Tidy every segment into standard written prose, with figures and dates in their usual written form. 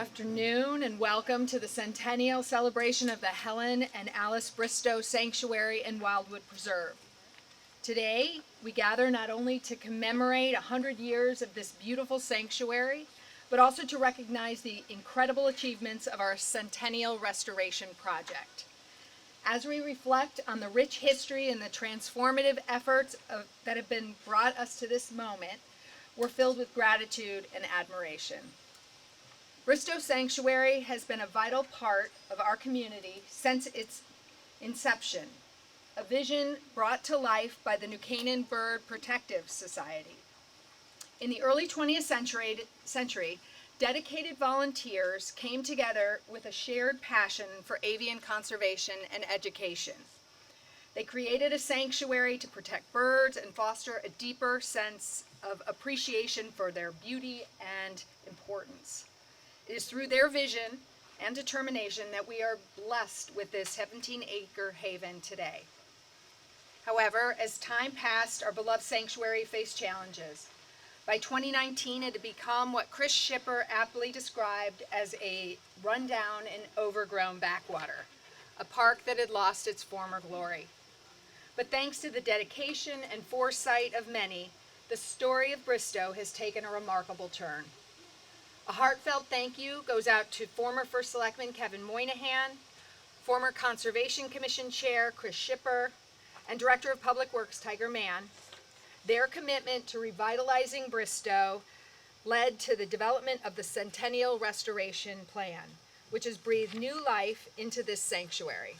afternoon and welcome to the centennial celebration of the Helen and Alice Bristow Sanctuary and Wildwood Preserve. Today, we gather not only to commemorate 100 years of this beautiful sanctuary, but also to recognize the incredible achievements of our centennial restoration project. As we reflect on the rich history and the transformative efforts that have been brought us to this moment, we're filled with gratitude and admiration. Bristow Sanctuary has been a vital part of our community since its inception, a vision brought to life by the New Canaan Bird Protective Society. In the early 20th century, dedicated volunteers came together with a shared passion for avian conservation and education. They created a sanctuary to protect birds and foster a deeper sense of appreciation for their beauty and importance. It is through their vision and determination that we are blessed with this 17-acre haven today. However, as time passed, our beloved sanctuary faced challenges. By 2019, it had become what Chris Shipper aptly described as a rundown and overgrown backwater, a park that had lost its former glory. But thanks to the dedication and foresight of many, the story of Bristow has taken a remarkable turn. A heartfelt thank you goes out to former First Selectman Kevin Moynihan, former Conservation Commission Chair Chris Shipper, and Director of Public Works Tiger Mann. Their commitment to revitalizing Bristow led to the development of the Centennial Restoration Plan, which has breathed new life into this sanctuary.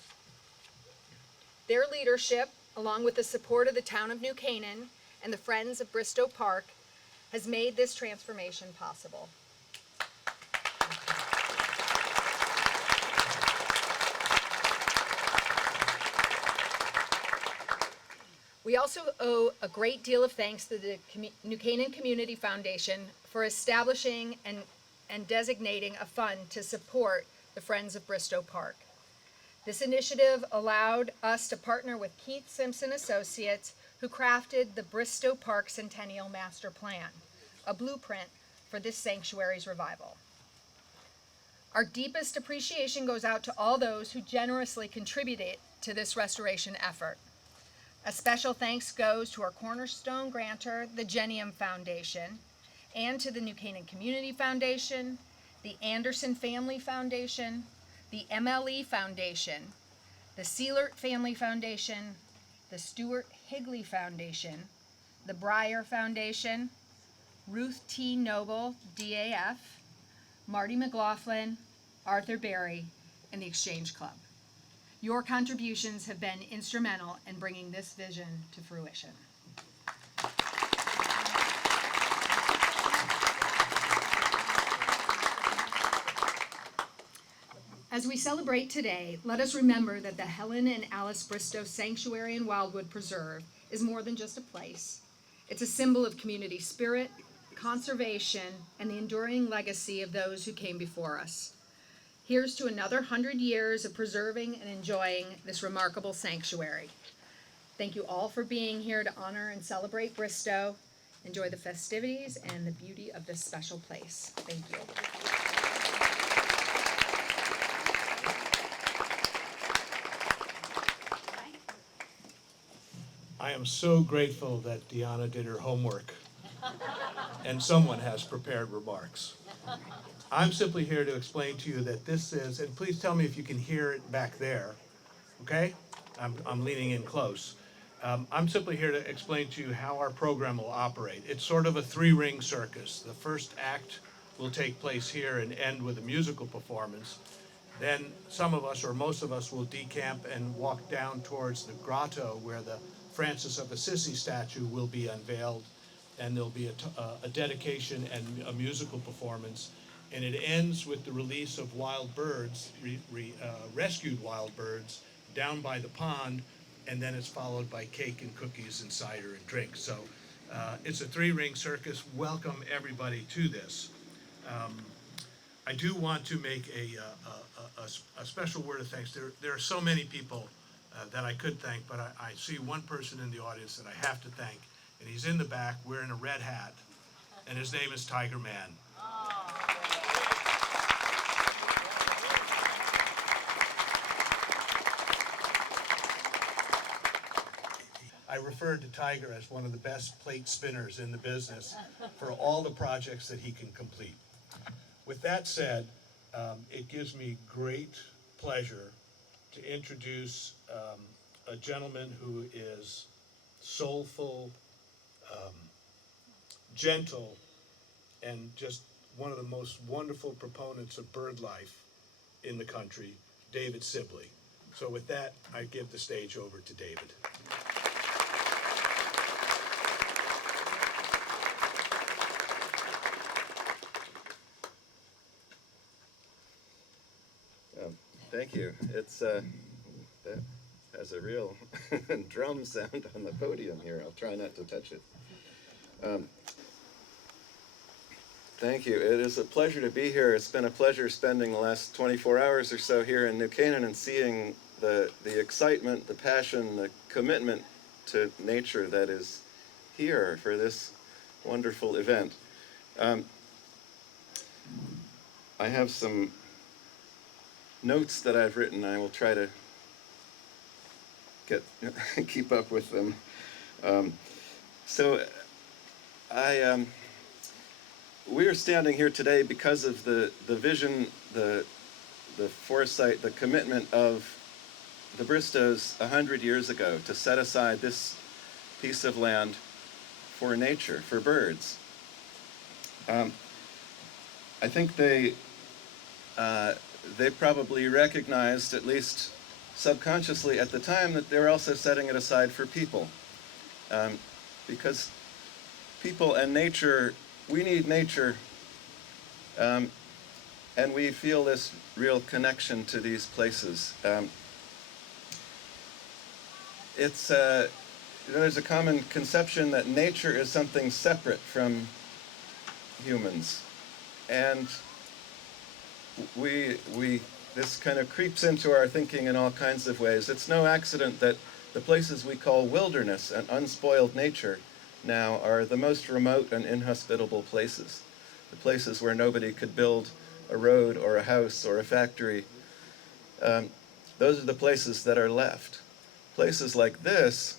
Their leadership, along with the support of the town of New Canaan and the Friends of Bristow Park, has made this transformation possible. We also owe a great deal of thanks to the New Canaan Community Foundation for establishing and designating a fund to support the Friends of Bristow Park. This initiative allowed us to partner with Keith Simpson Associates, who crafted the Bristow Park Centennial Master Plan, a blueprint for this sanctuary's revival. Our deepest appreciation goes out to all those who generously contributed to this restoration effort. A special thanks goes to our cornerstone grantor, the Genium Foundation, and to the New Canaan Community Foundation, the Anderson Family Foundation, the MLE Foundation, the Seelert Family Foundation, the Stuart Higley Foundation, the Breyer Foundation, Ruth T. Noble, DAF, Marty McLaughlin, Arthur Berry, and the Exchange Club. Your contributions have been instrumental in bringing this vision to fruition. As we celebrate today, let us remember that the Helen and Alice Bristow Sanctuary and Wildwood Preserve is more than just a place. It's a symbol of community spirit, conservation, and the enduring legacy of those who came before us. Here's to another 100 years of preserving and enjoying this remarkable sanctuary. Thank you all for being here to honor and celebrate Bristow. Enjoy the festivities and the beauty of this special place. Thank you. I am so grateful that Deanna did her homework and someone has prepared remarks. I'm simply here to explain to you that this is, and please tell me if you can hear it back there, okay? I'm leaning in close. I'm simply here to explain to you how our program will operate. It's sort of a three-ring circus. The first act will take place here and end with a musical performance. Then some of us, or most of us, will decamp and walk down towards the grotto where the Francis of Assisi statue will be unveiled, and there'll be a dedication and a musical performance. And it ends with the release of wild birds, rescued wild birds, down by the pond, and then it's followed by cake and cookies and cider and drinks. So it's a three-ring circus. Welcome everybody to this. I do want to make a special word of thanks. There are so many people that I could thank, but I see one person in the audience that I have to thank, and he's in the back wearing a red hat, and his name is Tiger Man. referred to Tiger as one of the best plate spinners in the business for all the projects that he can complete. With that said, it gives me great pleasure to introduce a gentleman who is soulful, gentle, and just one of the most wonderful proponents of bird life in the country, David Sibley. So with that, I give the stage over to David. Thank you. It's that has a real drum sound on the podium here. I'll try not to touch it. Thank you. It is a pleasure to be here. It's been a pleasure spending the last 24 hours or so here in New Canaan and seeing the excitement, the passion, the commitment to nature that is here for this wonderful event. I have some notes that I've written. I will try to keep up with them. We are standing here today because of the vision, the foresight, the commitment of the Bristows 100 years ago to set aside this piece of land for nature, for birds. I think they probably recognized, at least subconsciously at the time, that they were also setting it aside for people. Because people and nature, we need nature, and we feel this real connection to these places. There's a common conception that nature is something separate from humans, and this kind of creeps into our thinking in all kinds of ways. It's no accident that the places we call wilderness and unspoiled nature now are the most remote and inhospitable places. The places where nobody could build a road or a house or a factory. Those are the places that are left. Places like this,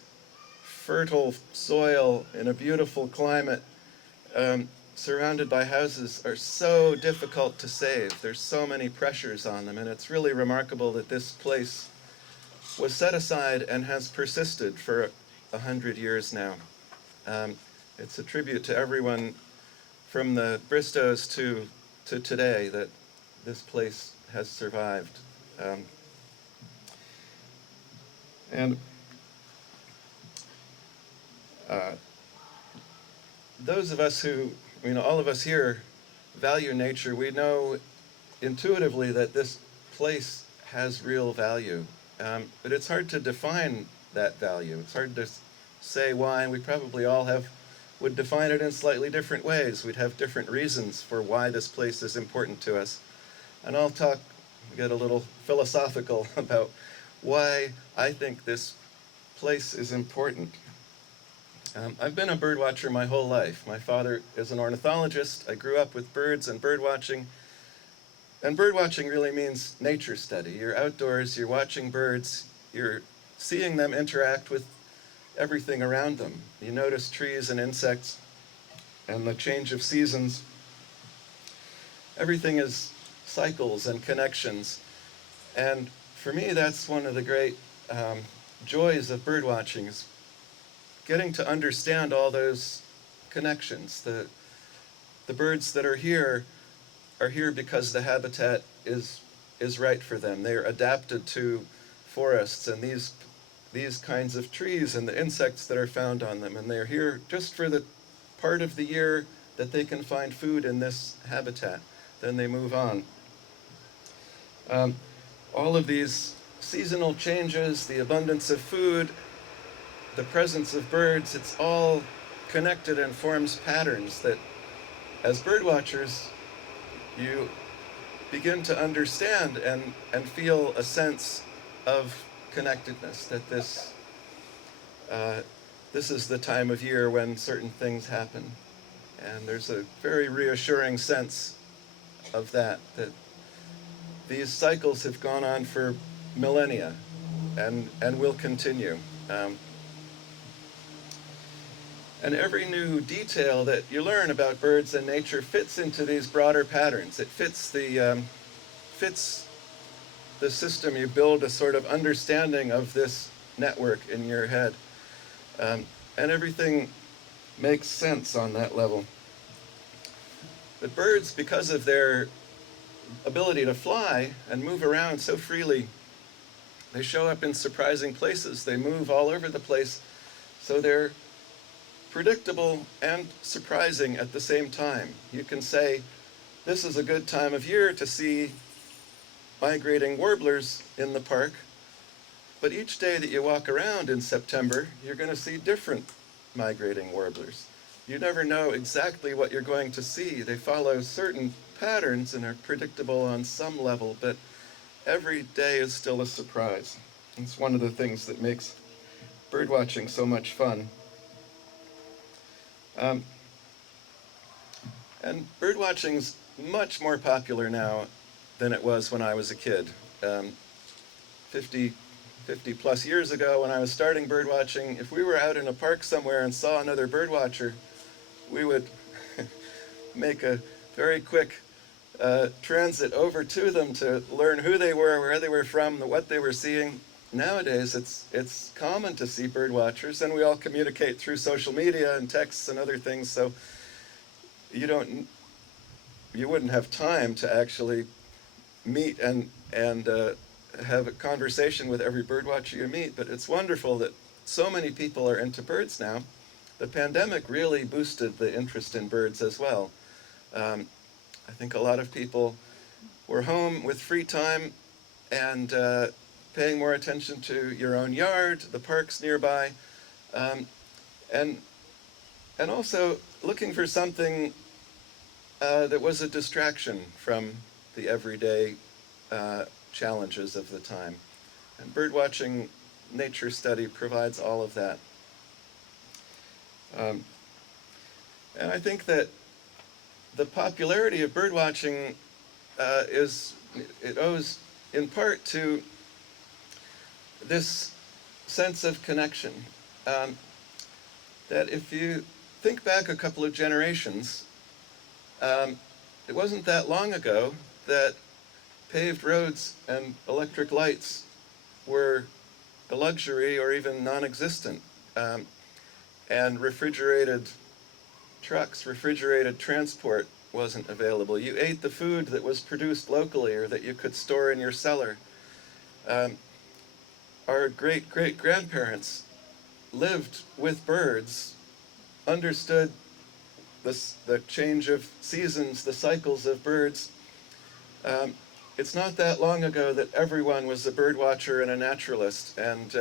fertile soil in a beautiful climate, surrounded by houses, are so difficult to save. There's so many pressures on them, and it's really remarkable that this place was set aside and has persisted for 100 years now. It's a tribute to everyone from the Bristows to today that this place has survived. Those of us who, all of us here value nature. We know intuitively that this place has real value, but it's hard to define that value. It's hard to say why, and we probably all would define it in slightly different ways. We'd have different reasons for why this place is important to us. And I'll get a little philosophical about why I think this place is important. I've been a bird watcher my whole life. My father is an ornithologist. I grew up with birds and bird watching. And bird watching really means nature study. You're outdoors, you're watching birds, you're seeing them interact with everything around them. You notice trees and insects and the change of seasons. Everything is cycles and connections. And for me, that's one of the great joys of bird watching, is getting to understand all those connections. The birds that are here because the habitat is right for them. They are adapted to forests and these kinds of trees and the insects that are found on them, and they're here just for the part of the year that they can find food in this habitat. Then they move on. All of these seasonal changes, the abundance of food, the presence of birds, it's all connected and forms patterns that, as bird watchers, you begin to understand and feel a sense of connectedness, that this is the time of year when certain things happen. And there's a very reassuring sense of that these cycles have gone on for millennia and will continue. And every new detail that you learn about birds and nature fits into these broader patterns. It fits the system. You build a sort of understanding of this network in your head. And everything makes sense on that level. But birds, because of their ability to fly and move around so freely, they show up in surprising places. They move all over the place. So they're predictable and surprising at the same time. You can say, this is a good time of year to see migrating warblers in the park, but each day that you walk around in September, you're going to see different migrating warblers. You never know exactly what you're going to see. They follow certain patterns and are predictable on some level, but every day is still a surprise. It's one of the things that makes birdwatching so much fun. And birdwatching's much more popular now than it was when I was a kid. 50 plus years ago when I was starting birdwatching, if we were out in a park somewhere and saw another birdwatcher, we would make a very quick transit over to them to learn who they were, where they were from, what they were seeing. Nowadays, it's common to see birdwatchers, and we all communicate through social media and texts and other things, so you wouldn't have time to actually meet and have a conversation with every birdwatcher you meet. But it's wonderful that so many people are into birds now. The pandemic really boosted the interest in birds as well. I think a lot of people were home with free time and paying more attention to your own yard, the parks nearby, and also looking for something that was a distraction from the everyday challenges of the time. And birdwatching, nature study provides all of that. And I think that the popularity of birdwatching it owes in part to this sense of connection. That if you think back a couple of generations, it wasn't that long ago that paved roads and electric lights were a luxury or even non-existent. And refrigerated trucks, refrigerated transport wasn't available. You ate the food that was produced locally or that you could store in your cellar. Our great-great-grandparents lived with birds, understood the change of seasons, the cycles of birds. It's not that long ago that everyone was a bird watcher and a naturalist and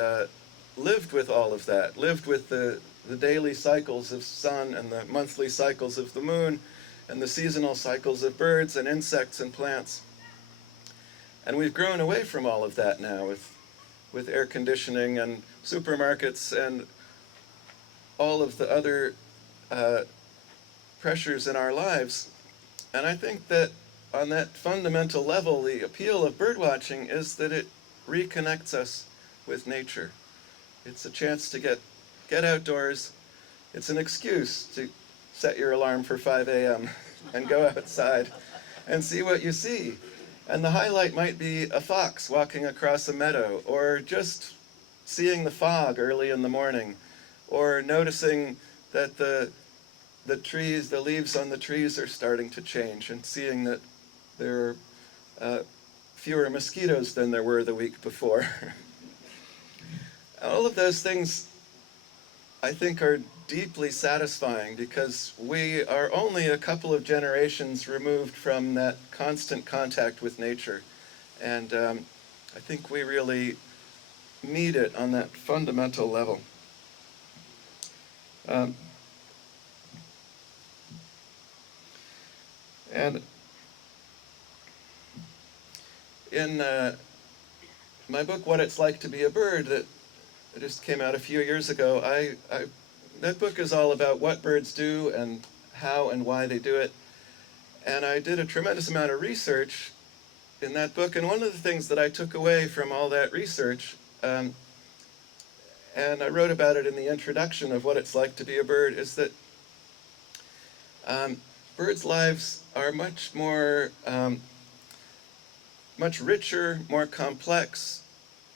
lived with all of that, lived with the daily cycles of sun and the monthly cycles of the moon and the seasonal cycles of birds and insects and plants. And we've grown away from all of that now with air conditioning and supermarkets and all of the other pressures in our lives. And I think that on that fundamental level, the appeal of birdwatching is that it reconnects us with nature. It's a chance to get outdoors. It's an excuse to set your alarm for 5 a.m. and go outside and see what you see. And the highlight might be a fox walking across a meadow, or just seeing the fog early in the morning, or noticing that the leaves on the trees are starting to change, and seeing that there are fewer mosquitoes than there were the week before. All of those things, I think, are deeply satisfying because we are only a couple of generations removed from that constant contact with nature. And I think we really need it on that fundamental level. And in my book, What It's Like to Be a Bird, that just came out a few years ago, that book is all about what birds do and how and why they do it. And I did a tremendous amount of research in that book, and one of the things that I took away from all that research, and and I wrote about it in the introduction of what it's like to be a bird, is that birds' lives are much more, much richer, more complex,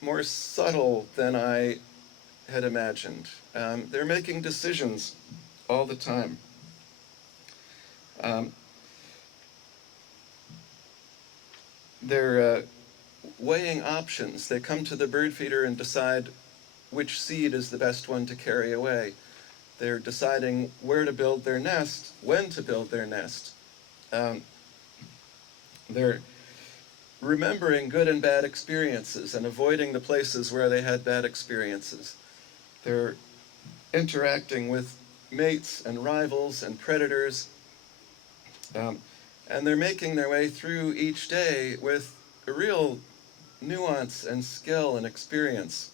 more subtle than I had imagined. They're making decisions all the time. They're weighing options. They come to the bird feeder and decide which seed is the best one to carry away. They're deciding where to build their nest, when to build their nest. They're remembering good and bad experiences and avoiding the places where they had bad experiences. They're interacting with mates and rivals and predators. And they're making their way through each day with a real nuance and skill and experience.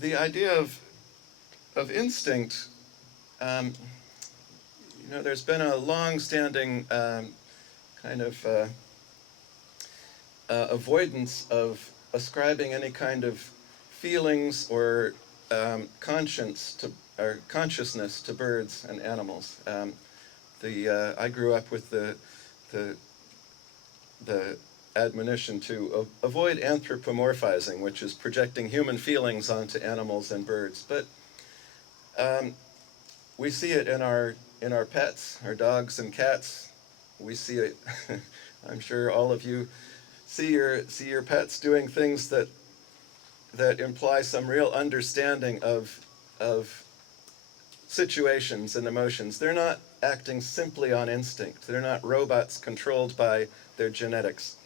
The idea of instinct, there's been a long-standing kind of avoidance of ascribing any kind of feelings or consciousness to birds and animals. I grew up with the admonition to avoid anthropomorphizing, which is projecting human feelings onto animals and birds. But we see it in our pets, our dogs and cats. We see it. I'm sure all of you see your pets doing things that imply some real understanding of situations and emotions. They're not acting simply on instinct. They're not robots controlled by their genetics.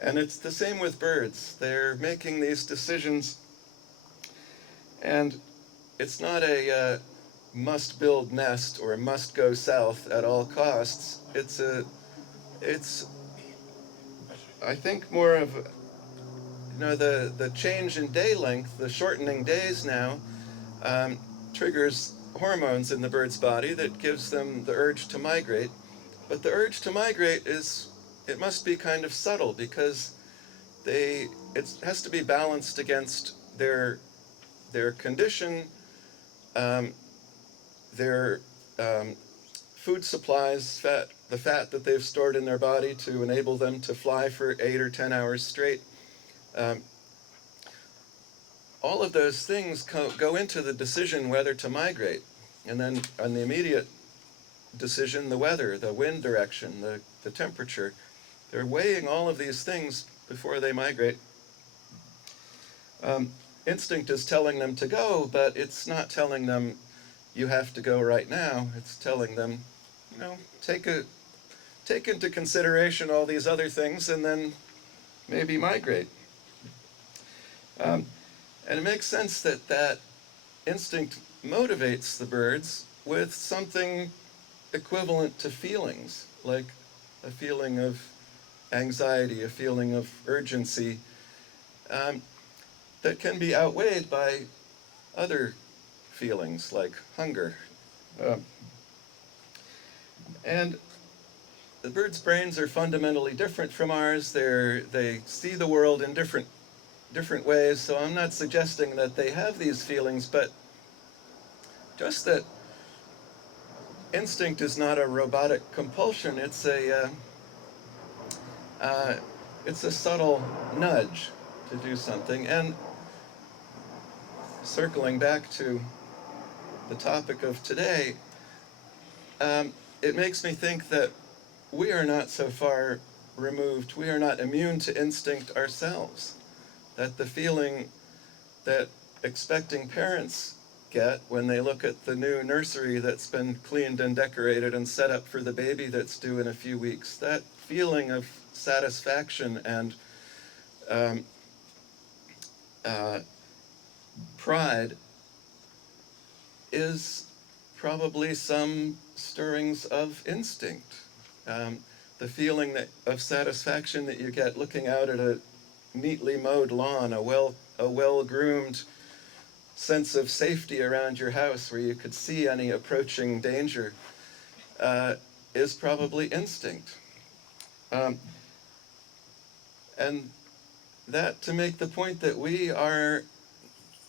And it's the same with birds. They're making these decisions, and it's not a must build nest or must go south at all costs. It's I think more of the change in day length, the shortening days now, triggers hormones in the bird's body that gives them the urge to migrate. But the urge to migrate it must be kind of subtle, because it has to be balanced against their condition, their food supplies, the fat that they've stored in their body to enable them to fly for 8 or 10 hours straight. All of those things go into the decision whether to migrate. And then on the immediate decision, the weather, the wind direction, the temperature. They're weighing all of these things before they migrate. Instinct is telling them to go, but it's not telling them you have to go right now. It's telling them, take into consideration all these other things and then maybe migrate. And it makes sense that instinct motivates the birds with something equivalent to feelings, like a feeling of anxiety, a feeling of urgency, that can be outweighed by other feelings like hunger. And the birds' brains are fundamentally different from ours. They see the world in different ways, so I'm not suggesting that they have these feelings, but just that instinct is not a robotic compulsion. It's a subtle nudge to do something. And circling back to the topic of today, it makes me think that we are not so far removed. We are not immune to instinct ourselves. That the feeling that expecting parents get when they look at the new nursery that's been cleaned and decorated and set up for the baby that's due in a few weeks, that feeling of satisfaction and pride is probably some stirrings of instinct. The feeling of satisfaction that you get looking out at a neatly mowed lawn, a well-groomed sense of safety around your house where you could see any approaching danger, is probably instinct. And that to make the point that we are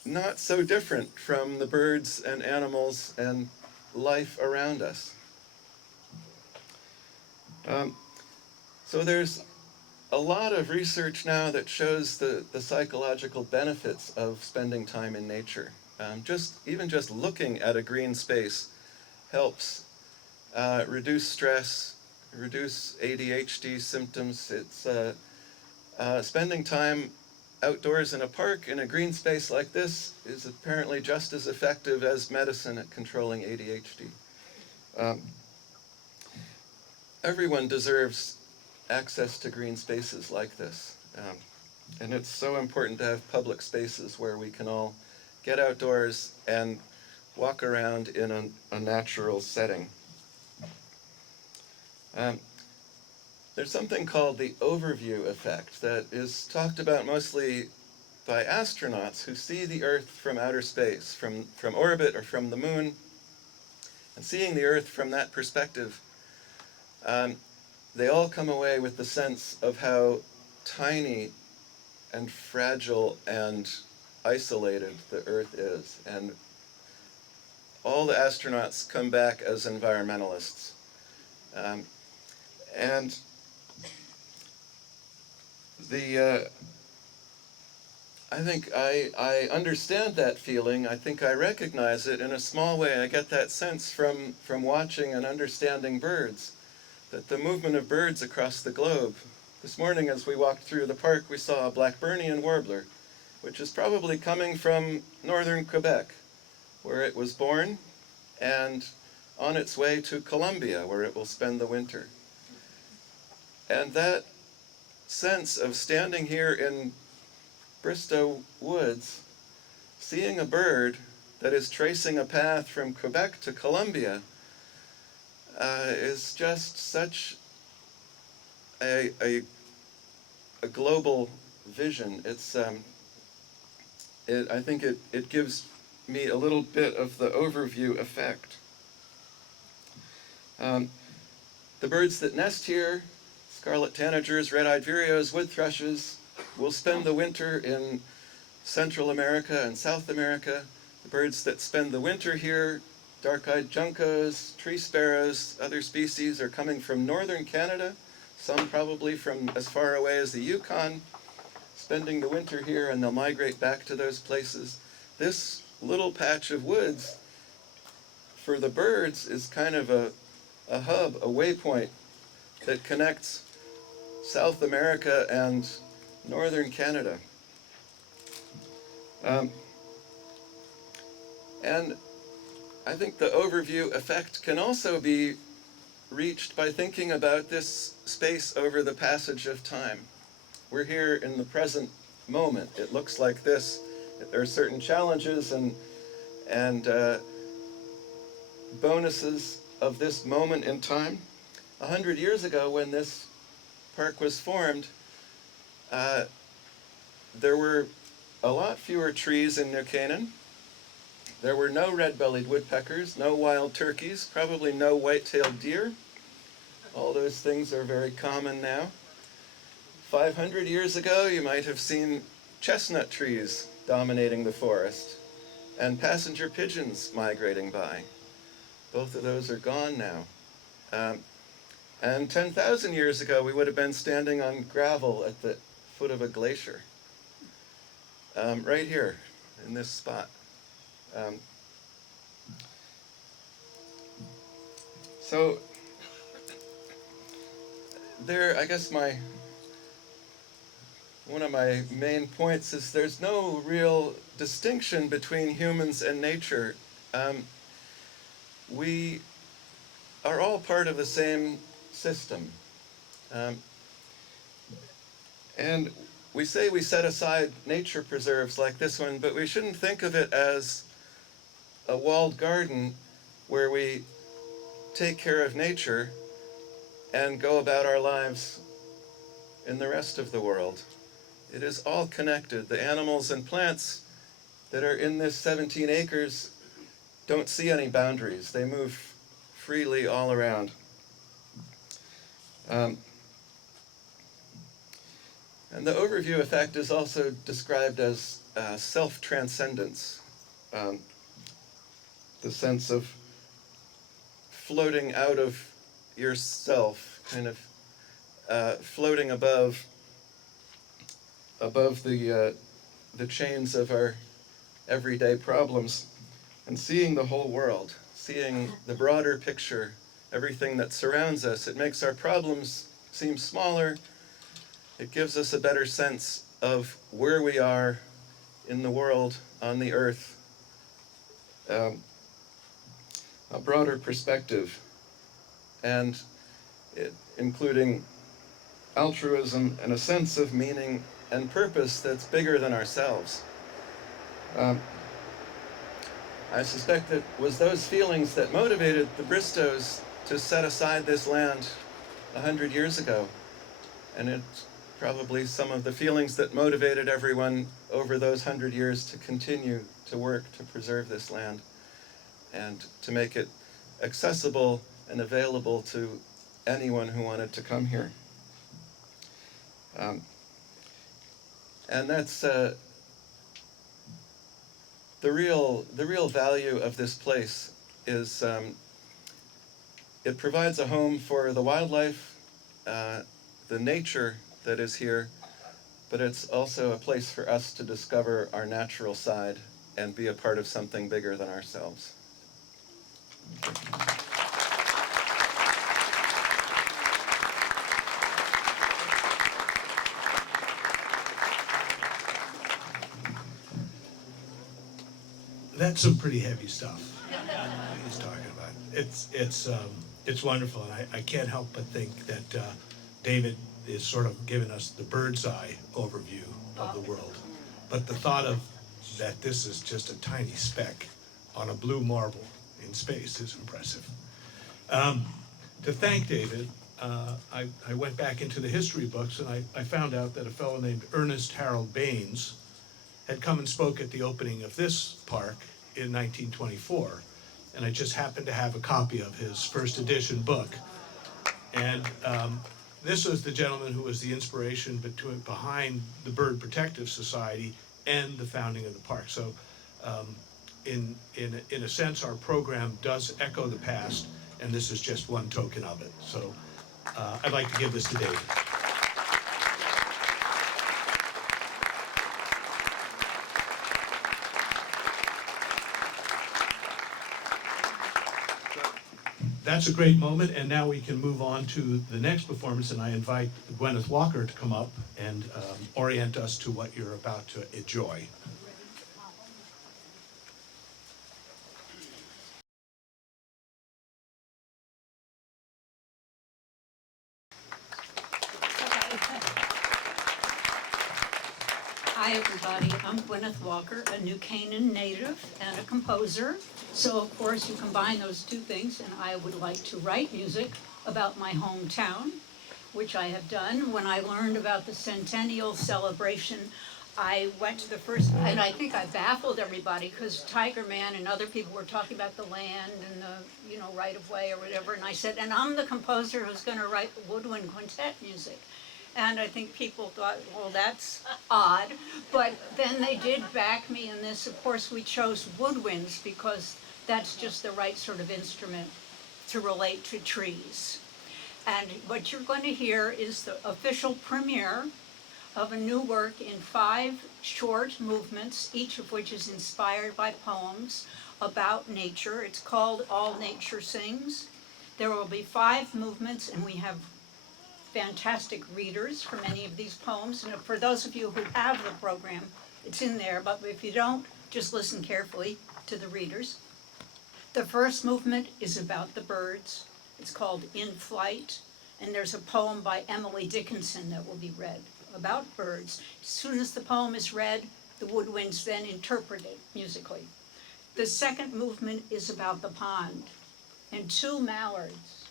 not so different from the birds and animals and life around us. So there's a lot of research now that shows the psychological benefits of spending time in nature. Even just looking at a green space helps reduce stress, reduce ADHD symptoms. It's spending time outdoors in a park in a green space like this is apparently just as effective as medicine at controlling ADHD. Everyone deserves access to green spaces like this. And it's so important to have public spaces where we can all get outdoors and walk around in a natural setting. There's something called the overview effect that is talked about mostly by astronauts who see the Earth from outer space, from orbit or from the moon. And seeing the Earth from that perspective, they all come away with the sense of how tiny and fragile and isolated the Earth is. And all the astronauts come back as environmentalists. And I think I understand that feeling. I think I recognize it in a small way. I get that sense from watching and understanding birds, that the movement of birds across the globe. This morning as we walked through the park, we saw a Blackburnian warbler, which is probably coming from northern Quebec, where it was born, and on its way to Colombia, where it will spend the winter. And that sense of standing here in Bristow woods, seeing a bird that is tracing a path from Quebec to Colombia, is just such a global vision. It's I think it gives me a little bit of the overview effect. The birds that nest here, scarlet tanagers, red-eyed vireos, wood thrushes, will spend the winter in Central America and South America. The birds that spend the winter here, dark-eyed juncos, tree sparrows, other species, are coming from northern Canada, some probably from as far away as the Yukon, spending the winter here, and they'll migrate back to those places. This little patch of woods, for the birds, is kind of a hub, a waypoint that connects South America and northern Canada. And I think the overview effect can also be reached by thinking about this space over the passage of time. We're here in the present moment. It looks like this. There are certain challenges and bonuses of this moment in time. 100 years ago, when this park was formed, there were a lot fewer trees in New Canaan. There were no red-bellied woodpeckers, no wild turkeys, probably no white-tailed deer. All those things are very common now. 500 years ago, you might have seen chestnut trees dominating the forest and passenger pigeons migrating by. Both of those are gone now. And 10,000 years ago, we would have been standing on gravel at the foot of a glacier, right here in this spot. So there, I guess one of my main points is there's no real distinction between humans and nature. We are all part of the same system. And we say we set aside nature preserves like this one, but we shouldn't think of it as a walled garden where we take care of nature and go about our lives in the rest of the world. It is all connected. The animals and plants that are in this 17 acres don't see any boundaries. They move freely all around. And the overview effect is also described as self-transcendence, the sense of floating out of yourself, kind of floating above the chains of our everyday problems, and seeing the whole world, seeing the broader picture, everything that surrounds us. It makes our problems seem smaller. It gives us a better sense of where we are in the world, on the earth, a broader perspective, and including altruism and a sense of meaning and purpose that's bigger than ourselves. I suspect that was those feelings that motivated the Bristows to set aside this land 100 years ago. And it's probably some of the feelings that motivated everyone over those 100 years to continue to work to preserve this land and to make it accessible and available to anyone who wanted to come here. And that's the real value of this place is it provides a home for the wildlife, the nature that is here, but it's also a place for us to discover our natural side and be a part of something bigger than ourselves. That's some pretty heavy stuff he's talking about. It's wonderful, and I can't help but think that David is sort of giving us the bird's eye overview of the world. But the thought of that this is just a tiny speck on a blue marble in space is impressive. To thank David, I went back into the history books, and I found out that a fellow named Ernest Harold Baines had come and spoke at the opening of this park in 1924, and I just happened to have a copy of his first edition book. And this was the gentleman who was the inspiration behind the Bird Protective Society and the founding of the park. So in a sense, our program does echo the past, and this is just one token of it. So I'd like to give this to David. That's a great moment, and now we can move on to the next performance, and I invite Gwyneth Walker to come up and orient us to what you're about to enjoy. Hi everybody, I'm Gwyneth Walker, a New Canaan native and a composer. So of course you combine those two things, and I would like to write music about my hometown, which I have done. When I learned about the centennial celebration, I went to the first, and I think I baffled everybody because Tiger Man and other people were talking about the land and the, right of way or whatever, and I said, and I'm the composer who's gonna write the woodwind quintet music. And I think people thought, well, that's odd, but then they did back me in this. Of course, we chose woodwinds because that's just the right sort of instrument to relate to trees. And what you're going to hear is the official premiere of a new work in 5 short movements, each of which is inspired by poems about nature. It's called All Nature Sings. There will be 5 movements, and we have fantastic readers for many of these poems. And for those of you who have the program, it's in there, but if you don't, just listen carefully to the readers. The first movement is about the birds. It's called In Flight, and there's a poem by Emily Dickinson that will be read about birds. As soon as the poem is read, the woodwinds then interpret it musically. The second movement is about the pond, and 2 mallards,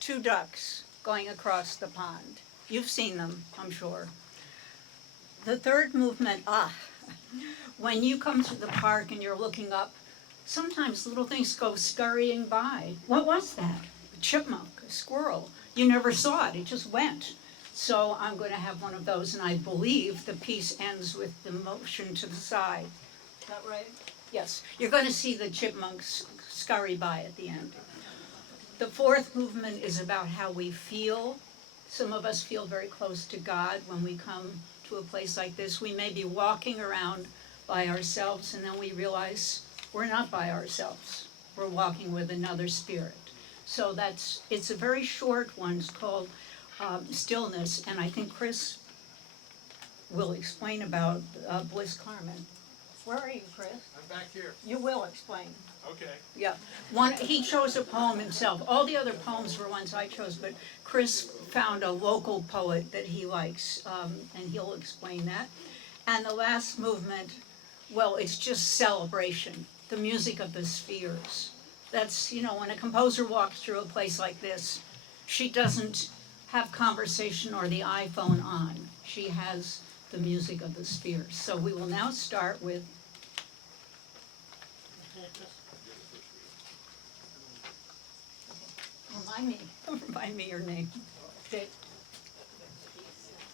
2 ducks, going across the pond. You've seen them, I'm sure. The third movement, when you come to the park and you're looking up, sometimes little things go scurrying by. What was that? A chipmunk, a squirrel. You never saw it, it just went. So I'm going to have one of those, and I believe the piece ends with the motion to the side. Is that right? Yes. You're going to see the chipmunks scurry by at the end. The fourth movement is about how we feel. Some of us feel very close to God when we come to a place like this. We may be walking around by ourselves, and then we realize we're not by ourselves. We're walking with another spirit. So it's a very short one. It's called Stillness, and I think Chris will explain about Bliss Carmen. Where are you, Chris? I'm back here. You will explain. Okay. Yeah, he chose a poem himself. All the other poems were ones I chose, but Chris found a local poet that he likes, and he'll explain that. And the last movement, well, it's just celebration, the music of the spheres. That's, when a composer walks through a place like this, she doesn't have conversation or the iPhone on. She has the music of the spheres. So we will now start with Remind me your name.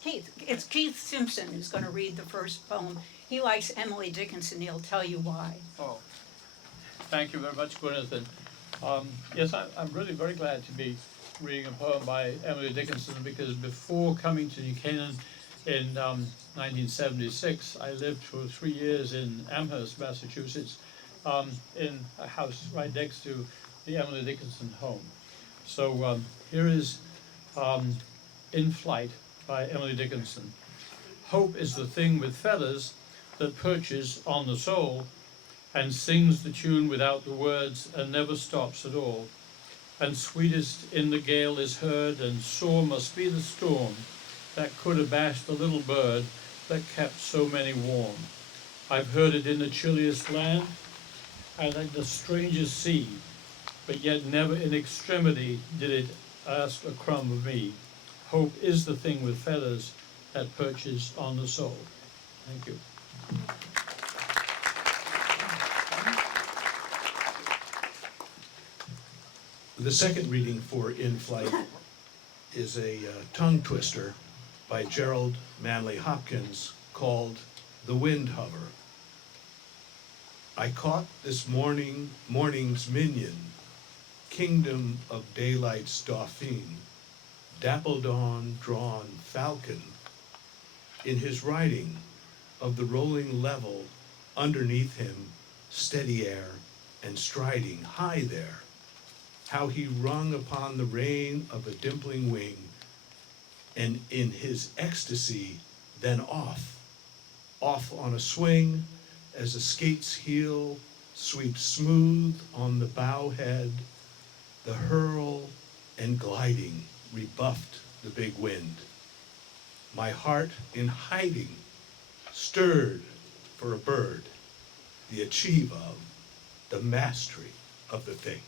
Keith. It's Keith Simpson who's going to read the first poem. He likes Emily Dickinson. He'll tell you why. Oh, thank you very much, Gwyneth. And yes, I'm really very glad to be reading a poem by Emily Dickinson, because before coming to New Canaan in 1976, I lived for 3 years in Amherst, Massachusetts, in a house right next to the Emily Dickinson home. So here is In Flight by Emily Dickinson. Hope is the thing with feathers that perches on the soul and sings the tune without the words and never stops at all. And sweetest in the gale is heard, and sore must be the storm that could abash the little bird that kept so many warm. I've heard it in the chilliest land and in the strangest sea, but yet never in extremity did it ask a crumb of me. Hope is the thing with feathers that perches on the soul. Thank you. The second reading for In Flight is a tongue twister by Gerald Manley Hopkins called The Wind Hover. I caught this morning's minion, kingdom of daylight's dauphin, dappled on drawn falcon, in his riding of the rolling level underneath him, steady air and striding high there, how he rung upon the rein of a dimpling wing, and in his ecstasy then off on a swing, as a skate's heel sweeps smooth on the bow head, the hurl and gliding rebuffed the big wind. My heart in hiding stirred for a bird, the achieve of, the mastery of the thing.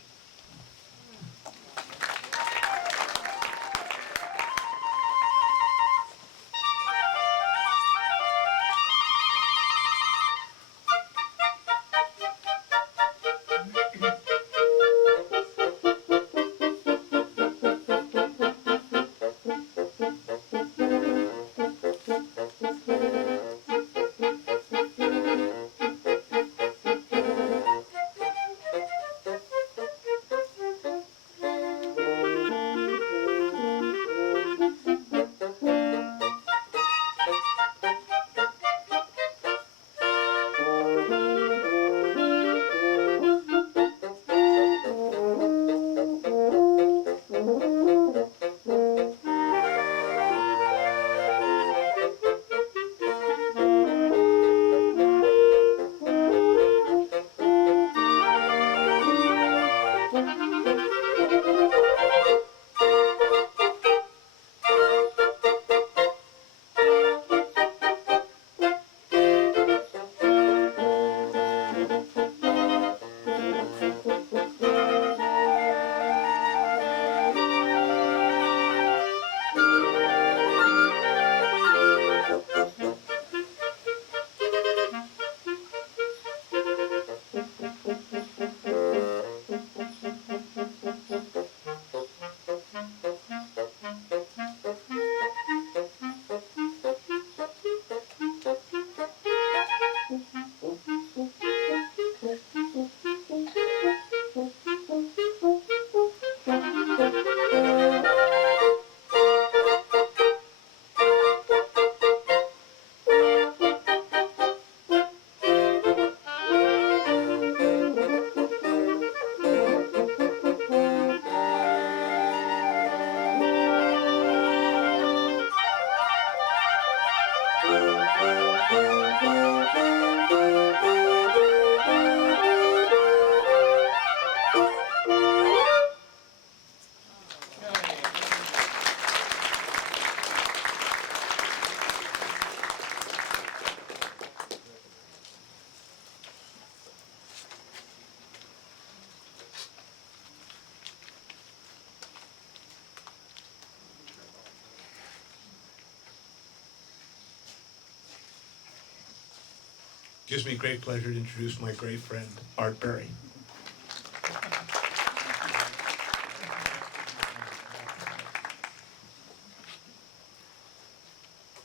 Gives me great pleasure to introduce my great friend, Art Berry.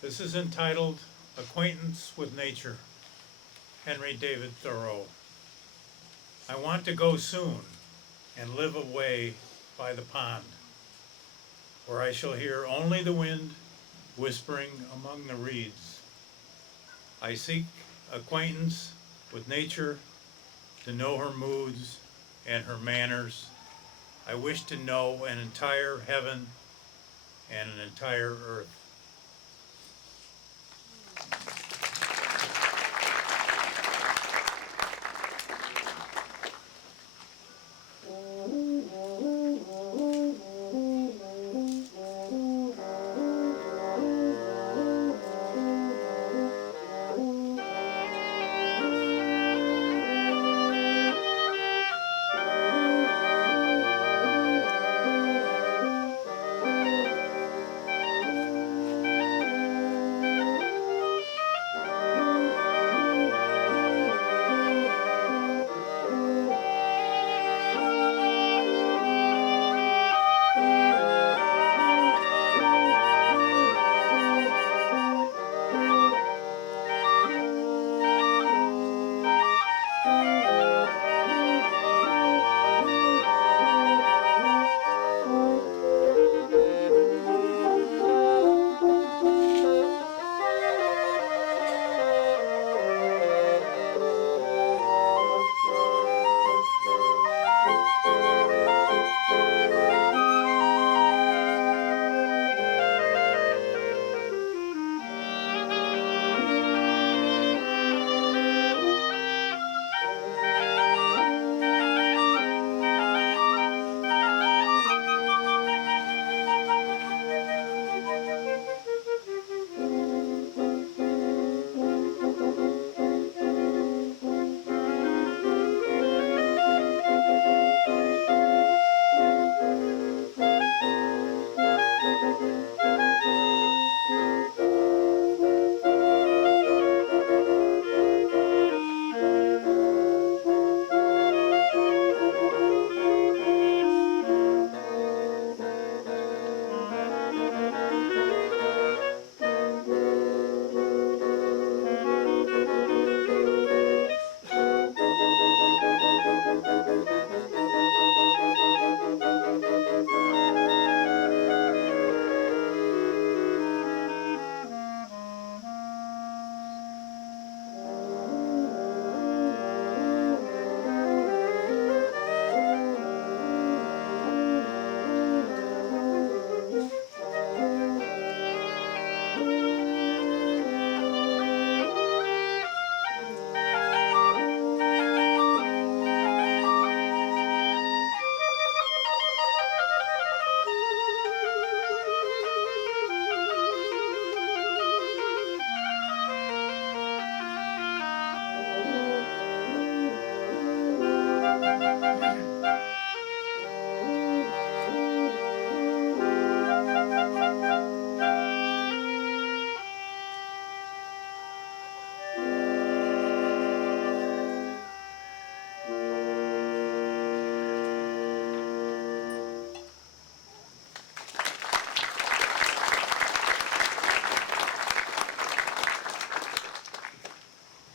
This is entitled Acquaintance with Nature, Henry David Thoreau. I want to go soon and live away by the pond, where I shall hear only the wind whispering among the reeds. I seek acquaintance with nature, to know her moods and her manners. I wish to know an entire heaven and an entire earth.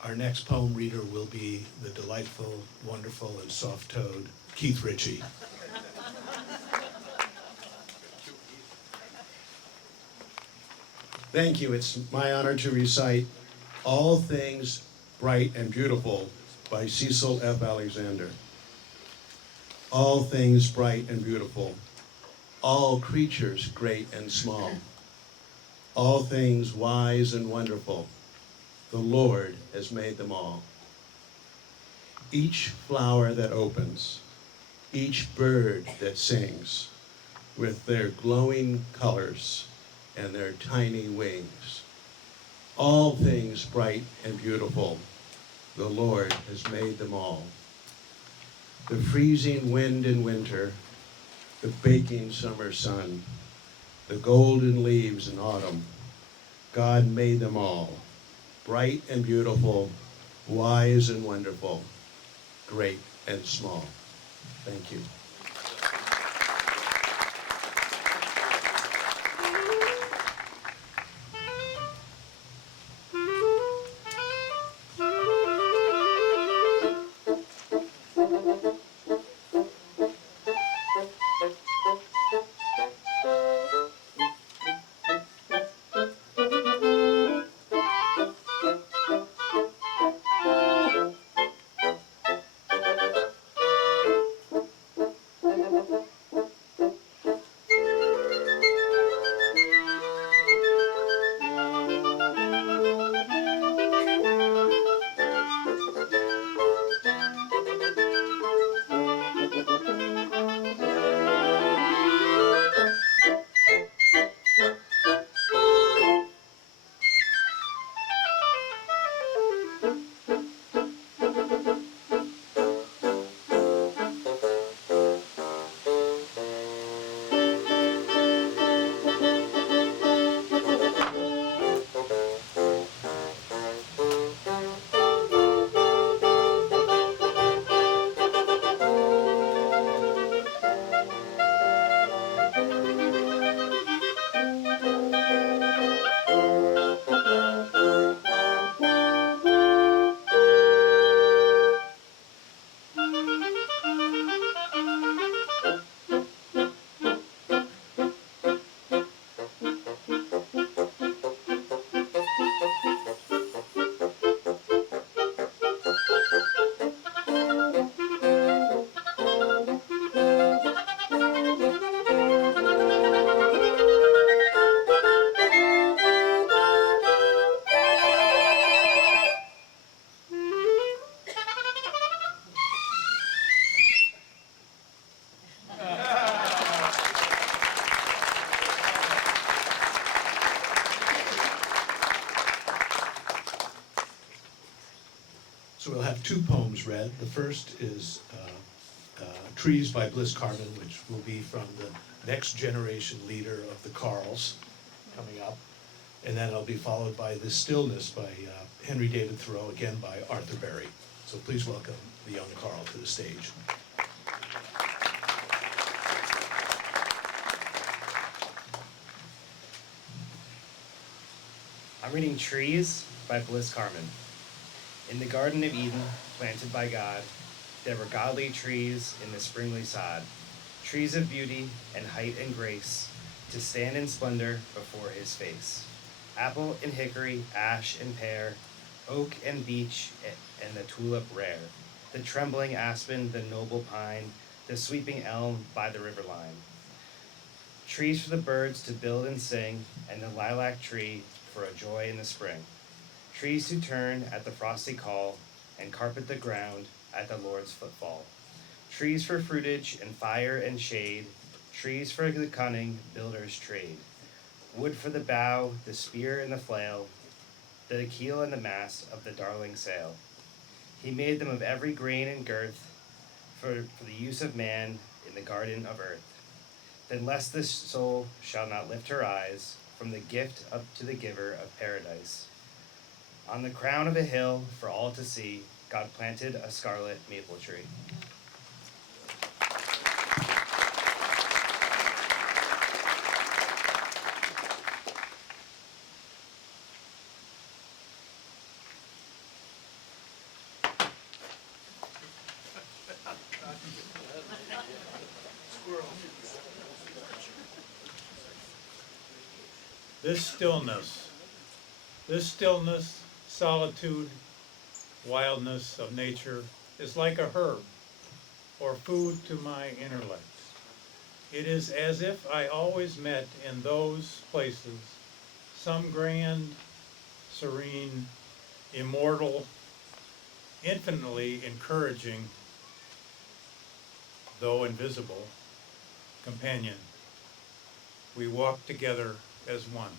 Our next poem reader will be the delightful, wonderful, and soft-toed Keith Ritchie. Thank you. It's my honor to recite All Things Bright and Beautiful by Cecil F. Alexander. All things bright and beautiful, all creatures great and small, all things wise and wonderful, the Lord has made them all. Each flower that opens, each bird that sings, with their glowing colors and their tiny wings. All things bright and beautiful, the Lord has made them all. The freezing wind in winter, the baking summer sun, the golden leaves in autumn, God made them all, bright and beautiful, wise and wonderful, great and small. Thank you. So we'll have two poems read. The first is Trees by Bliss Carman, which will be from the next generation leader of the Carls coming up. And then it'll be followed by The Stillness by Henry David Thoreau, again by Arthur Berry. So please welcome the young Carl to the stage. I'm reading Trees by Bliss Carman. In the Garden of Eden, planted by God, there were godly trees in the springly sod, trees of beauty and height and grace, to stand in splendor before his face. Apple and hickory, ash and pear, oak and beech, and the tulip rare, the trembling aspen, the noble pine, the sweeping elm by the river line. Trees for the birds to build and sing, and the lilac tree for a joy in the spring. Trees to turn at the frosty call, and carpet the ground at the Lord's footfall. Trees for fruitage and fire and shade, trees for the cunning builder's trade. Wood for the bow, the spear and the flail, the keel and the mast of the darling sail. He made them of every grain and girth, for the use of man in the garden of earth. Then lest this soul shall not lift her eyes from the gift up to the giver of paradise. On the crown of a hill for all to see, God planted a scarlet maple tree. This stillness, solitude, wildness of nature is like a herb or food to my intellect. It is as if I always met in those places some grand, serene, immortal, infinitely encouraging, though invisible, companion. We walk together as one.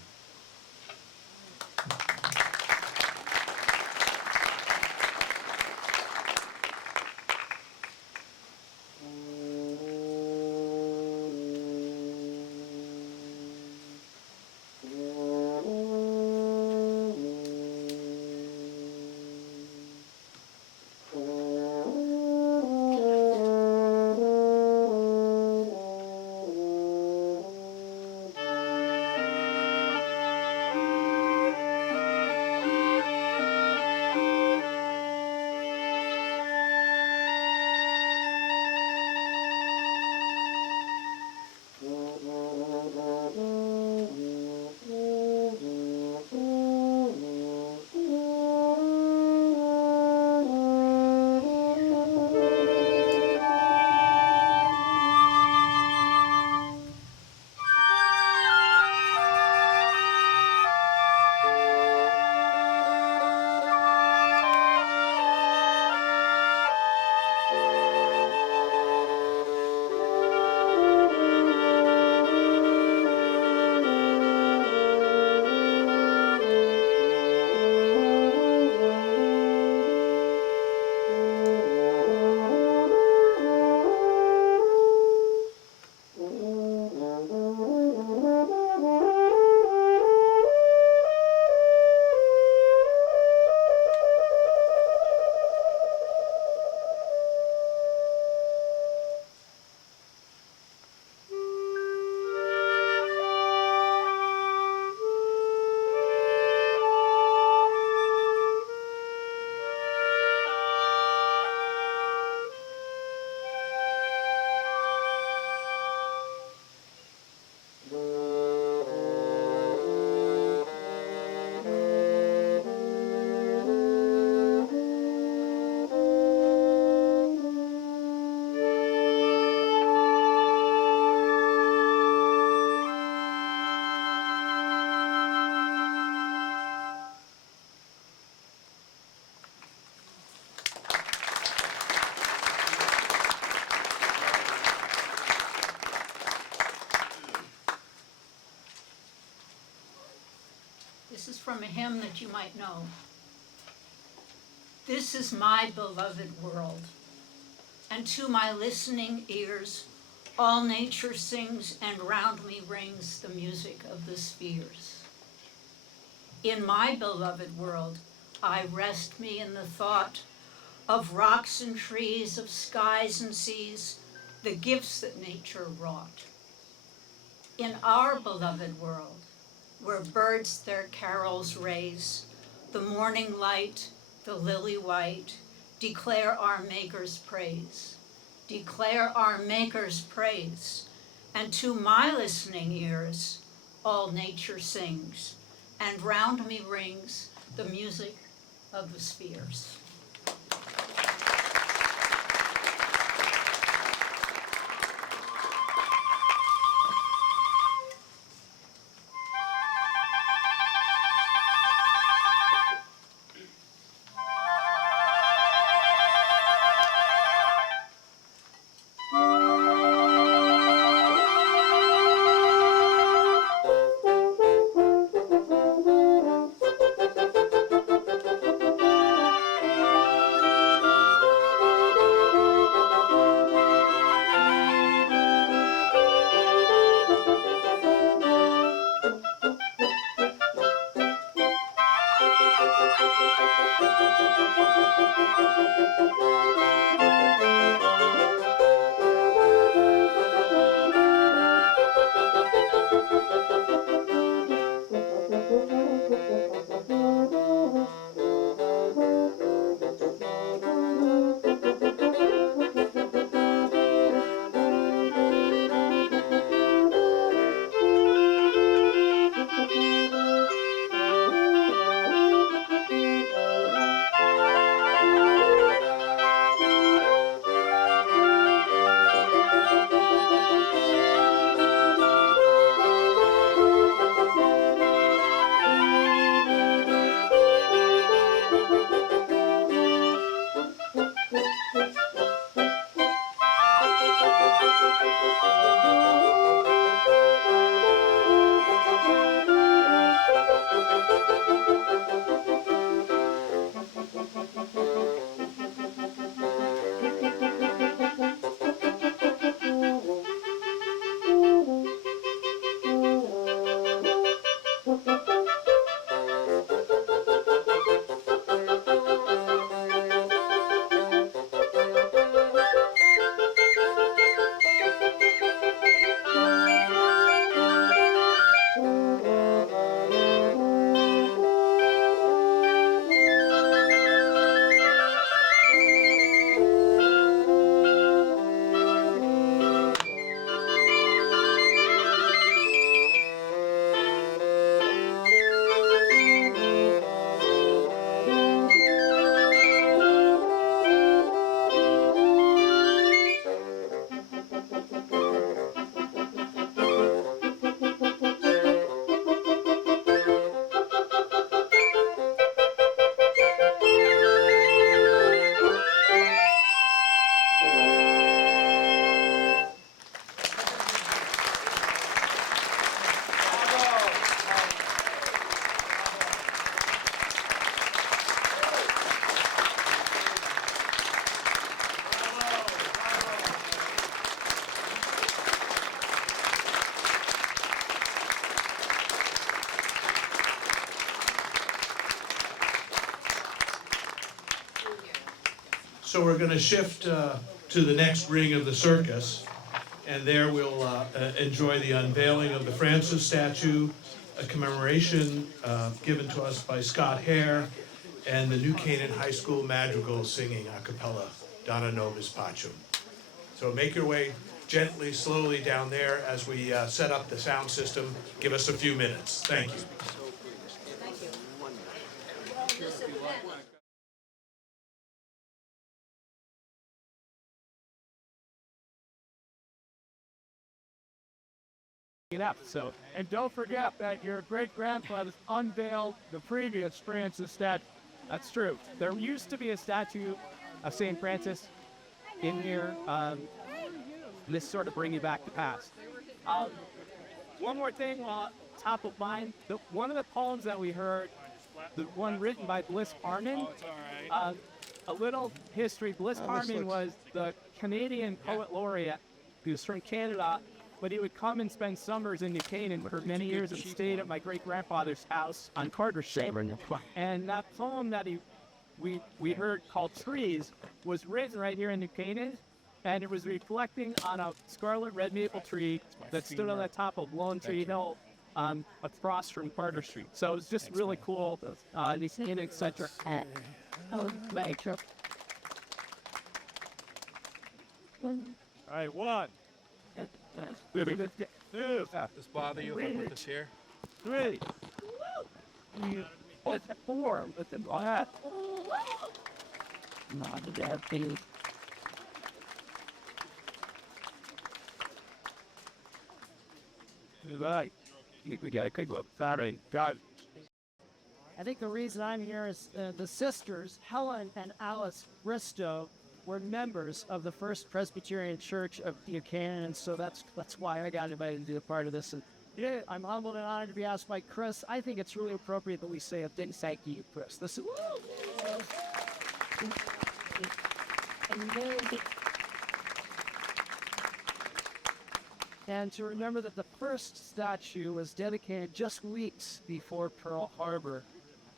from a hymn that you might know. This is my beloved world, and to my listening ears, all nature sings, and round me rings the music of the spheres. In my beloved world, I rest me in the thought of rocks and trees, of skies and seas, the gifts that nature wrought. In our beloved world, where birds their carols raise, the morning light, the lily white, declare our Maker's praise. Declare our Maker's praise. And to my listening ears, all nature sings, and round me rings the music of the spheres. So we're going to shift to the next ring of the circus, and there we'll enjoy the unveiling of the Francis statue, a commemoration given to us by Scott Hare, and the New Canaan High School Madrigal singing a cappella, Donna Nobis Pacem. So make your way gently, slowly down there as we set up the sound system. Give us a few minutes. Thank you. Episode. And don't forget that your great-grandfathers unveiled the previous Francis statue. That's true. There used to be a statue of St. Francis in here. This sort of bring you back to past. One more thing while top of mind. One of the poems that we heard the one written by Bliss Carman. A little history. Bliss Carman was the Canadian poet laureate. He was from Canada, but he would come and spend summers in New Canaan for many years and stayed at my great-grandfather's house on Carter Street. And that poem that we heard called Trees was written right here in New Canaan, and it was reflecting on a scarlet red maple tree that stood on the top of Lone Tree Hill across from Carter Street. So it was just really cool. New Canaan Center. All right, one. Two. This bother you if I put this here? Three. What's that for? What's the glass? Not that thing. Right. We got a quick look. Sorry. Got it. I think the reason I'm here is the sisters, Helen and Alice Bristow, were members of the First Presbyterian Church of New Canaan, and so that's why I got invited to be a part of this. And yeah, I'm humbled and honored to be asked by Chris. I think it's really appropriate that we say a big thank you, Chris. This is. And to remember that the first statue was dedicated just weeks before Pearl Harbor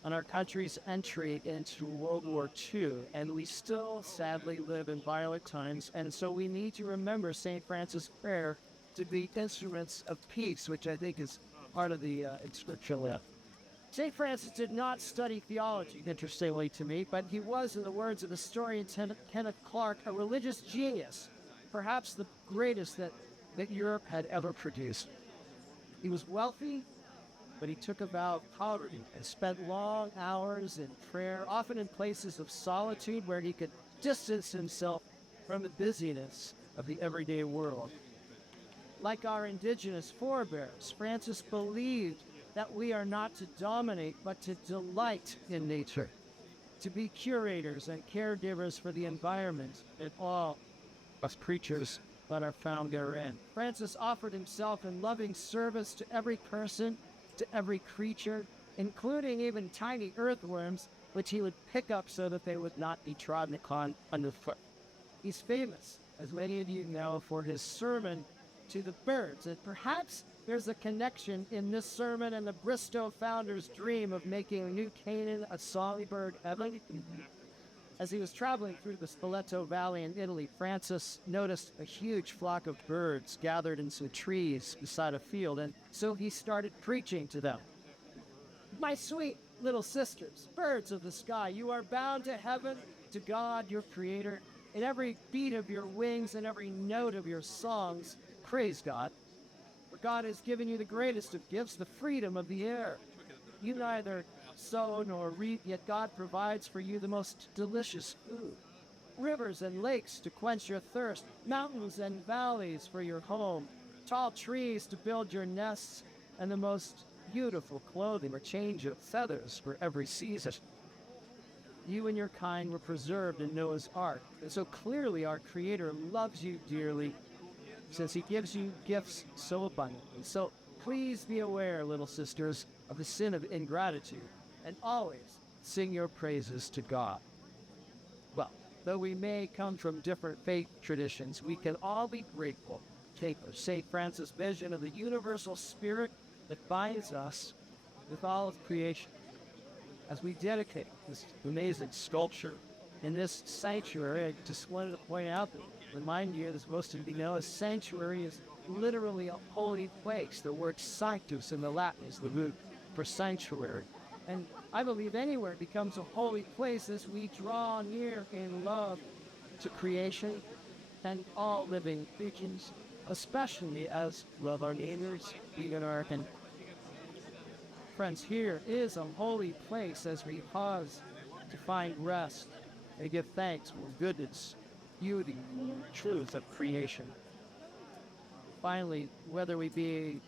on our country's entry into World War II. And we still sadly live in violent times. And so we need to remember St. Francis' prayer to be instruments of peace, which I think is part of the inscription left. St. Francis did not study theology, interestingly to me, but he was, in the words of historian Kenneth Clark, a religious genius, perhaps the greatest that Europe had ever produced. He was wealthy, but he took a vow of poverty and spent long hours in prayer, often in places of solitude where he could distance himself from the busyness of the everyday world. Like our indigenous forebears, Francis believed that we are not to dominate, but to delight in nature, to be curators and caregivers for the environment and all us creatures that are found therein. Francis offered himself in loving service to every person, to every creature, including even tiny earthworms, which he would pick up so that they would not be trodden upon underfoot. He's famous, as many of you know, for his sermon to the birds, and perhaps there's a connection in this sermon and the Bristow founders' dream of making New Canaan a songbird heaven. As he was traveling through the Spoleto Valley in Italy, Francis noticed a huge flock of birds gathered in some trees beside a field, and so he started preaching to them. My sweet little sisters, birds of the sky, you are bound to heaven, to God, your creator. In every beat of your wings and every note of your songs, praise God. For God has given you the greatest of gifts, the freedom of the air. You neither sow nor reap, yet God provides for you the most delicious food. Rivers and lakes to quench your thirst, mountains and valleys for your home, tall trees to build your nests, and the most beautiful clothing or change of feathers for every season. You and your kind were preserved in Noah's Ark, and so clearly our Creator loves you dearly, since he gives you gifts so abundantly. So please be aware, little sisters, of the sin of ingratitude, and always sing your praises to God. Well, though we may come from different faith traditions, we can all be grateful to St. Francis' vision of the universal spirit that binds us with all of creation. As we dedicate this amazing sculpture in this sanctuary, I just wanted to point out that, remind you, as most of you know, a sanctuary is literally a holy place. The word sanctus in the Latin is the root for sanctuary. And I believe anywhere becomes a holy place as we draw near in love to creation and all living beings, especially as love our neighbors, even our enemies. Friends, here is a holy place as we pause to find rest and give thanks for goodness, beauty, and truth of creation. Finally, whether we be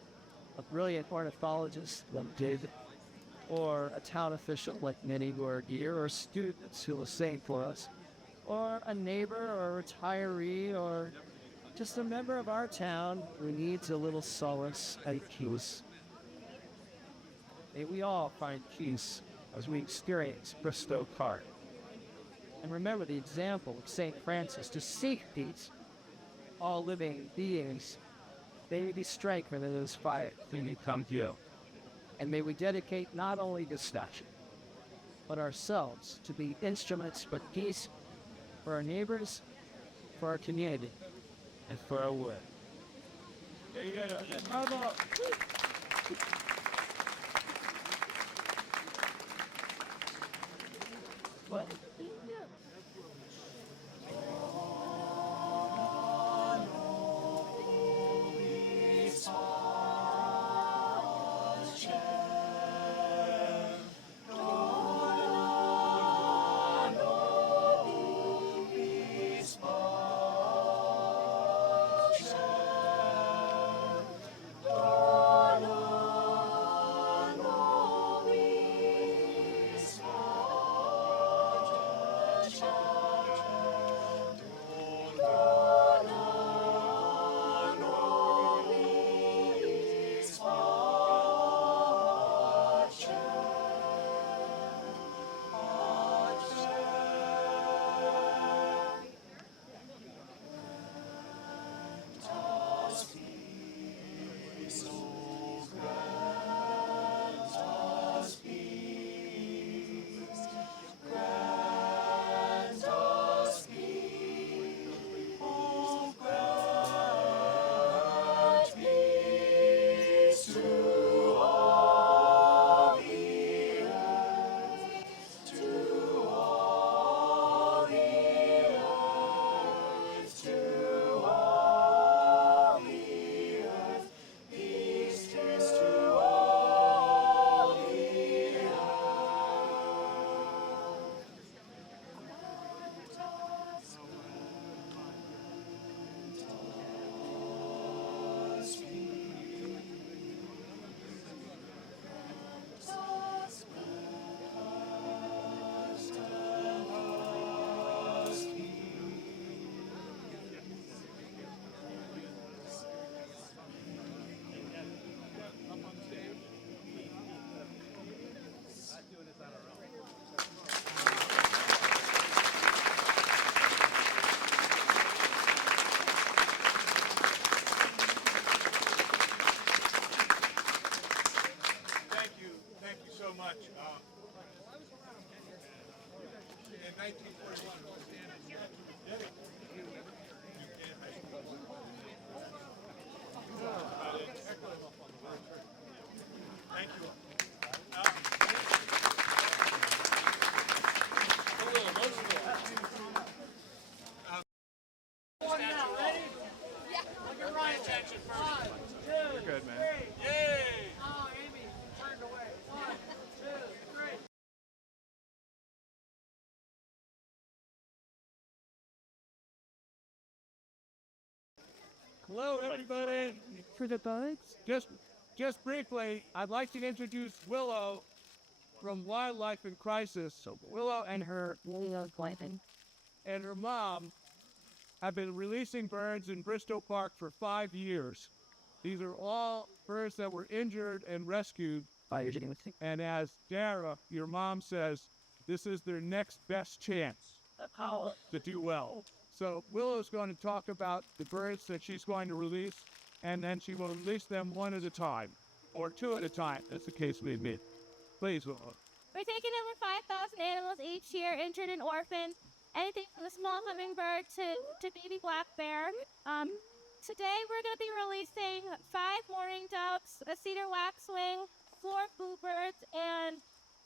a brilliant ornithologist like David, or a town official like many who are here, or students who will sing for us, or a neighbor or a retiree, or just a member of our town who needs a little solace and peace. May we all find peace as we experience Bristow Park. And remember the example of St. Francis to seek these all living beings. May we be strengthened in this fight when we come to you. And may we dedicate not only this statue, but ourselves to be instruments for peace, for our neighbors, for our community, and for our wood. What? Thank you so much. In 1941, thank you. You're good, man. Yay! Oh, Amy, turned away. 1, 2, 3. Hello, everybody. For the bugs? Just briefly, I'd like to introduce Willow from Wildlife in Crisis. So Willow and her mom have been releasing birds in Bristow Park for 5 years. These are all birds that were injured and rescued. And as Dara, your mom says, this is their next best chance to do well. So Willow's going to talk about the birds that she's going to release, and then she will release them one at a time, or two at a time, as the case may be. Please, Willow. We're taking over 5,000 animals each year, injured and orphaned. Anything from a small hummingbird to baby black bear. Today we're going to be releasing 5 mourning doves, a cedar waxwing, 4 bluebirds, and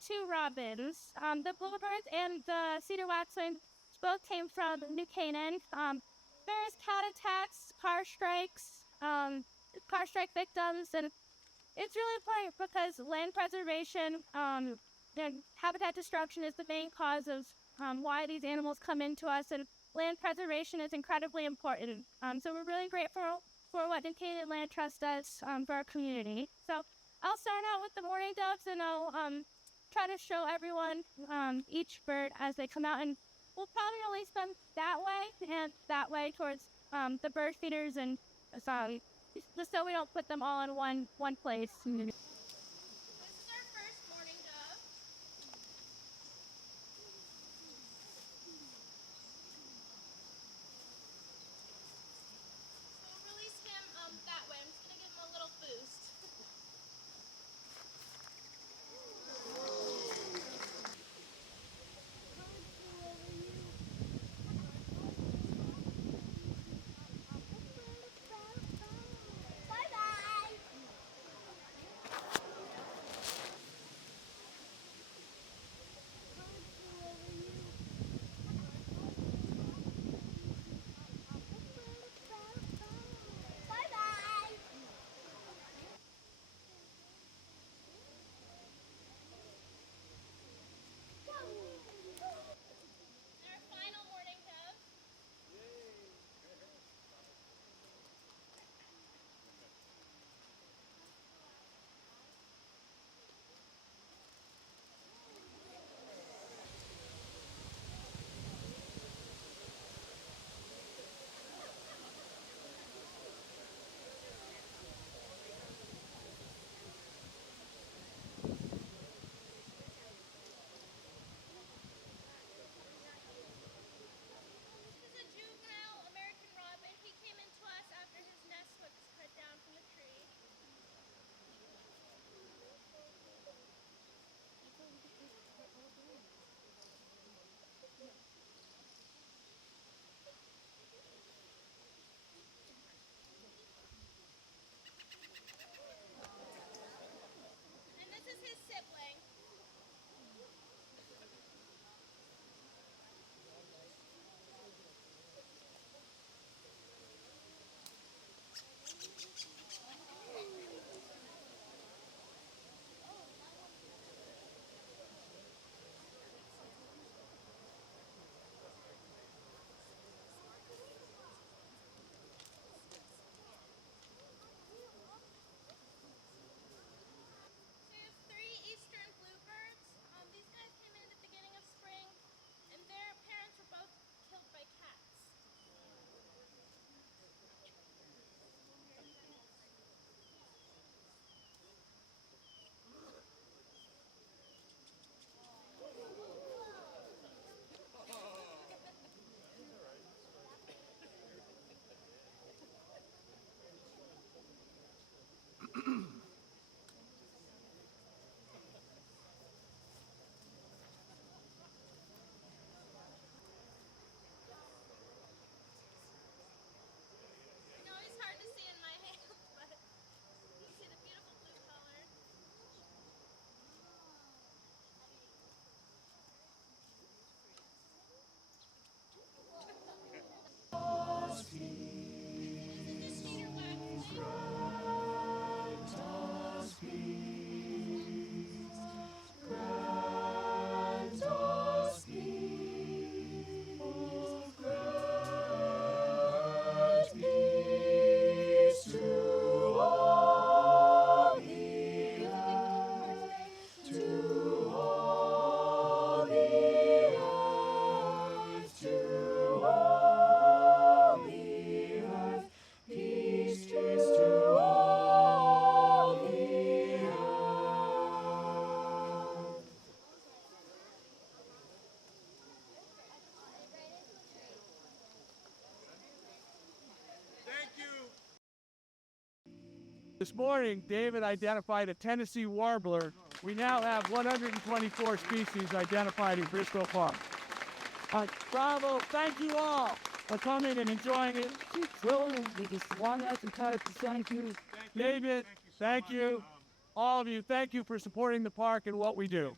2 robins. The bluebirds and the cedar waxwing both came from New Canaan. Various cat attacks, car strike victims, and it's really important because land preservation and habitat destruction is the main cause of why these animals come into us, and land preservation is incredibly important. So we're really grateful for what New Canaan Land Trust does for our community. So I'll start out with the mourning doves, and I'll try to show everyone each bird as they come out, and we'll probably release them that way and that way towards the bird feeders, and just so we don't put them all in one place. This is our first mourning dove. This morning, David identified a Tennessee warbler. We now have 124 species identified in Bristow Park. Bravo, thank you all for coming and enjoying it. David, thank you. All of you, thank you for supporting the park and what we do.